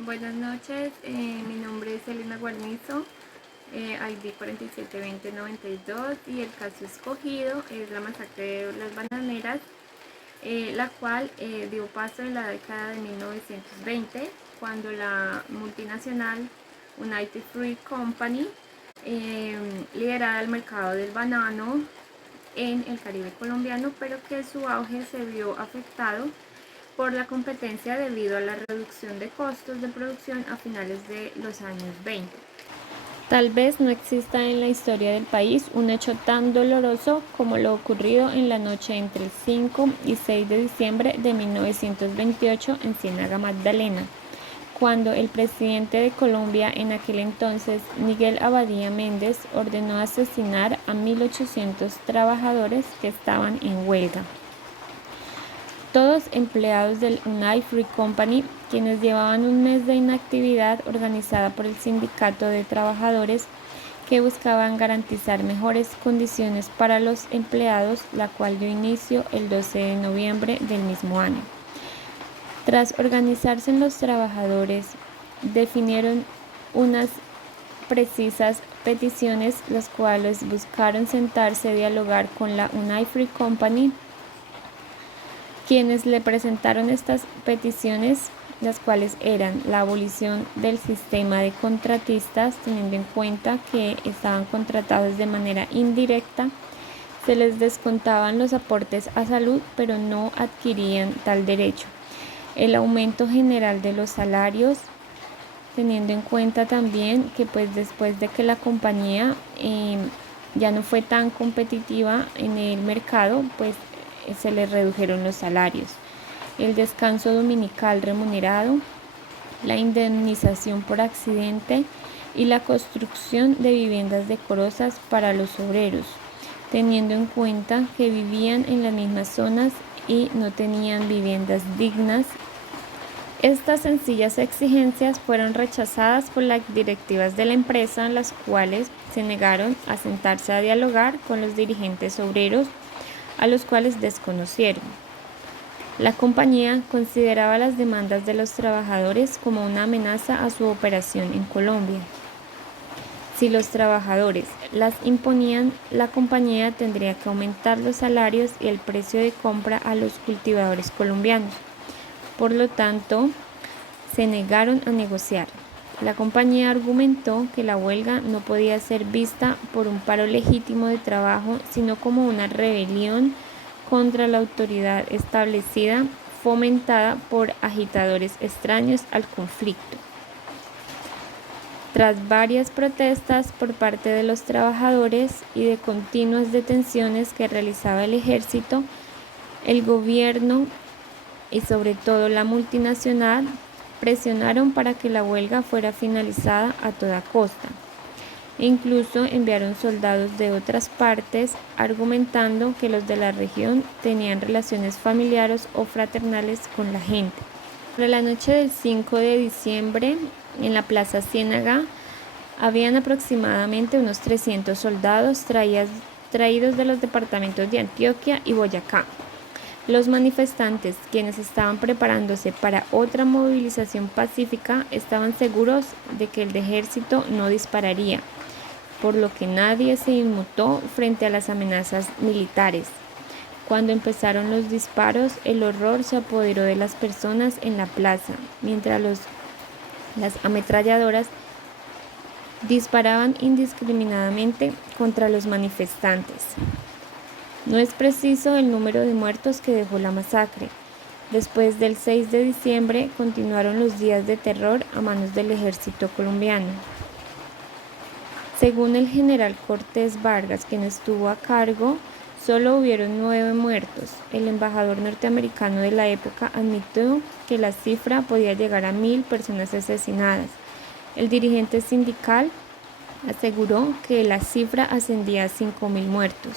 Buenas noches, mi nombre es Elena Guarnizo, ID 472092 y el caso escogido es la masacre de las bananeras, la cual dio paso en la década de 1920 cuando la multinacional United Fruit Company lideraba el mercado del banano en el Caribe colombiano, pero que su auge se vio afectado por la competencia debido a la reducción de costos de producción a finales de los años 20. Tal vez no exista en la historia del país un hecho tan doloroso como lo ocurrido en la noche entre el 5 y 6 de diciembre de 1928 en Ciénaga Magdalena, cuando el presidente de Colombia en aquel entonces, Miguel Abadía Méndez, ordenó asesinar a 1.800 trabajadores que estaban en huelga. Todos empleados del United Fruit Company, quienes llevaban un mes de inactividad organizada por el sindicato de trabajadores que buscaban garantizar mejores condiciones para los empleados, la cual dio inicio el 12 de noviembre del mismo año. Tras organizarse los trabajadores, definieron unas precisas peticiones, las cuales buscaron sentarse a dialogar con la United Fruit Company, quienes le presentaron estas peticiones, las cuales eran la abolición del sistema de contratistas, teniendo en cuenta que estaban contratados de manera indirecta, se les descontaban los aportes a salud, pero no adquirían tal derecho. El aumento general de los salarios, teniendo en cuenta también que pues después de que la compañía ya no fue tan competitiva en el mercado, pues se les redujeron los salarios, el descanso dominical remunerado, la indemnización por accidente y la construcción de viviendas decorosas para los obreros, teniendo en cuenta que vivían en las mismas zonas y no tenían viviendas dignas. Estas sencillas exigencias fueron rechazadas por las directivas de la empresa, las cuales se negaron a sentarse a dialogar con los dirigentes obreros, a los cuales desconocieron. La compañía consideraba las demandas de los trabajadores como una amenaza a su operación en Colombia. Si los trabajadores las imponían, la compañía tendría que aumentar los salarios y el precio de compra a los cultivadores colombianos. Por lo tanto, se negaron a negociar. La compañía argumentó que la huelga no podía ser vista por un paro legítimo de trabajo, sino como una rebelión contra la autoridad establecida, fomentada por agitadores extraños al conflicto. Tras varias protestas por parte de los trabajadores y de continuas detenciones que realizaba el ejército, el gobierno y sobre todo la multinacional presionaron para que la huelga fuera finalizada a toda costa. Incluso enviaron soldados de otras partes argumentando que los de la región tenían relaciones familiares o fraternales con la gente. Por la noche del 5 de diciembre, en la Plaza Ciénaga, habían aproximadamente unos 300 soldados traídos de los departamentos de Antioquia y Boyacá. Los manifestantes, quienes estaban preparándose para otra movilización pacífica, estaban seguros de que el ejército no dispararía, por lo que nadie se inmutó frente a las amenazas militares. Cuando empezaron los disparos, el horror se apoderó de las personas en la plaza, mientras las ametralladoras disparaban indiscriminadamente contra los manifestantes. No es preciso el número de muertos que dejó la masacre. Después del 6 de diciembre continuaron los días de terror a manos del ejército colombiano. Según el general Cortés Vargas, quien estuvo a cargo, solo hubieron 9 muertos. El embajador norteamericano de la época admitió que la cifra podía llegar a 1.000 personas asesinadas. El dirigente sindical aseguró que la cifra ascendía a 5.000 muertos.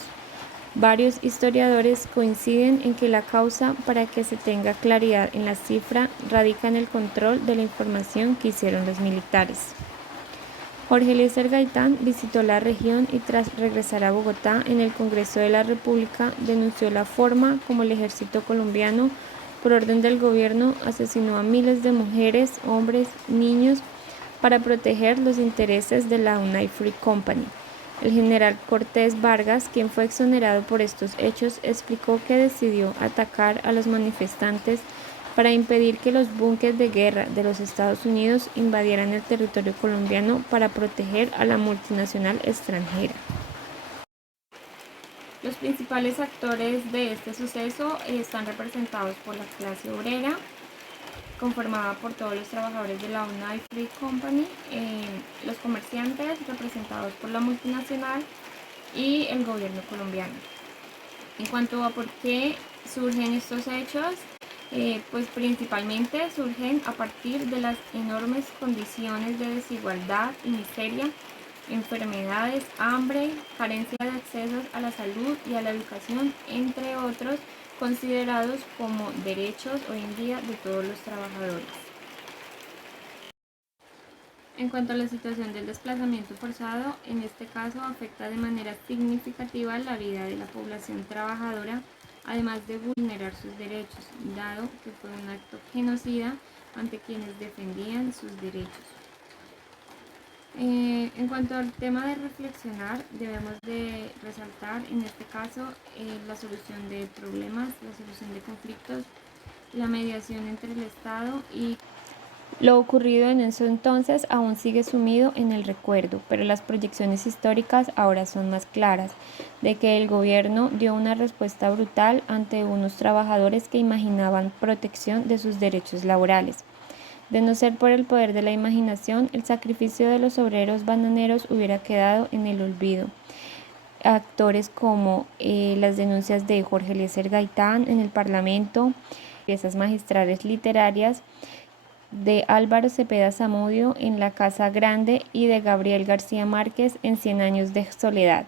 Varios historiadores coinciden en que la causa para que se tenga claridad en la cifra radica en el control de la información que hicieron los militares. Jorge Eliezer Gaitán visitó la región y tras regresar a Bogotá en el Congreso de la República denunció la forma como el ejército colombiano por orden del gobierno, asesinó a miles de mujeres, hombres, niños para proteger los intereses de la United Fruit Company. El general Cortés Vargas, quien fue exonerado por estos hechos, explicó que decidió atacar a los manifestantes para impedir que los buques de guerra de los Estados Unidos invadieran el territorio colombiano para proteger a la multinacional extranjera. Los principales actores de este suceso están representados por la clase obrera, conformada por todos los trabajadores de la United Fruit Company, los comerciantes representados por la multinacional y el gobierno colombiano. En cuanto a por qué surgen estos hechos, pues principalmente surgen a partir de las enormes condiciones de desigualdad y miseria, enfermedades, hambre, carencia de accesos a la salud y a la educación, entre otros, considerados como derechos hoy en día de todos los trabajadores. En cuanto a la situación del desplazamiento forzado, en este caso afecta de manera significativa la vida de la población trabajadora, además de vulnerar sus derechos, dado que fue un acto genocida ante quienes defendían sus derechos. En cuanto al tema de reflexionar, debemos de resaltar en este caso la solución de problemas, la solución de conflictos, la mediación entre el Estado y lo ocurrido en ese entonces aún sigue sumido en el recuerdo, pero las proyecciones históricas ahora son más claras, de que el gobierno dio una respuesta brutal ante unos trabajadores que imaginaban protección de sus derechos laborales. De no ser por el poder de la imaginación, el sacrificio de los obreros bananeros hubiera quedado en el olvido. Actores como las denuncias de Jorge Eliezer Gaitán en el Parlamento, piezas magistrales literarias de Álvaro Cepeda Zamudio en La Casa Grande y de Gabriel García Márquez en 100 años de soledad.